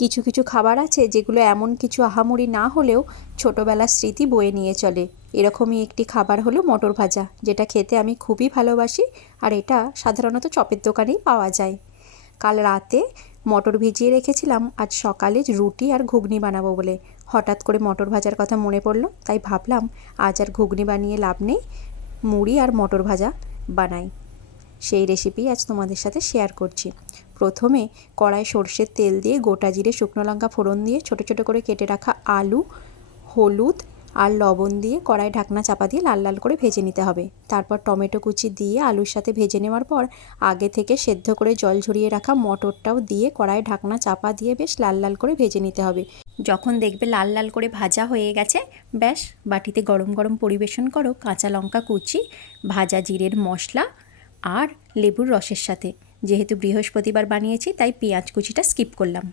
কিছু কিছু খাবার আছে যেগুলো এমন কিছু আহামরি না হলেও ছোটোবেলার স্মৃতি বয়ে নিয়ে চলে। এরকমই একটি খাবার হলো মটর ভাজা, যেটা খেতে আমি খুবই ভালোবাসি। আর এটা সাধারণত চপের দোকানেই পাওয়া যায়। কাল রাতে মটর ভিজিয়ে রেখেছিলাম আজ সকালে রুটি আর ঘুগনি বানাবো বলে। হঠাৎ করে মটর ভাজার কথা মনে পড়লো, তাই ভাবলাম আজ আর ঘুগনি বানিয়ে লাভ নেই, মুড়ি আর মটর ভাজা বানাই। সেই রেসিপি আজ তোমাদের সাথে শেয়ার করছি। প্রথমে কড়াই সর্ষের তেল দিয়ে গোটা জিরে শুকনো লঙ্কা ফোড়ন দিয়ে ছোটো ছোটো করে কেটে রাখা আলু, হলুদ আর লবণ দিয়ে কড়াই ঢাকনা চাপা দিয়ে লাল লাল করে ভেজে নিতে হবে। তারপর টমেটো কুচি দিয়ে আলুর সাথে ভেজে নেওয়ার পর আগে থেকে সেদ্ধ করে জল ঝরিয়ে রাখা মটরটাও দিয়ে কড়াই ঢাকনা চাপা দিয়ে বেশ লাল লাল করে ভেজে নিতে হবে। যখন দেখবে লাল লাল করে ভাজা হয়ে গেছে, ব্যাস বাটিতে গরম গরম পরিবেশন করো কাঁচা লঙ্কা কুচি, ভাজা জিরের মশলা আর লেবুর রসের সাথে। যেহেতু বৃহস্পতিবার বানিয়েছি তাই পেঁয়াজ কুচিটা স্কিপ করলাম।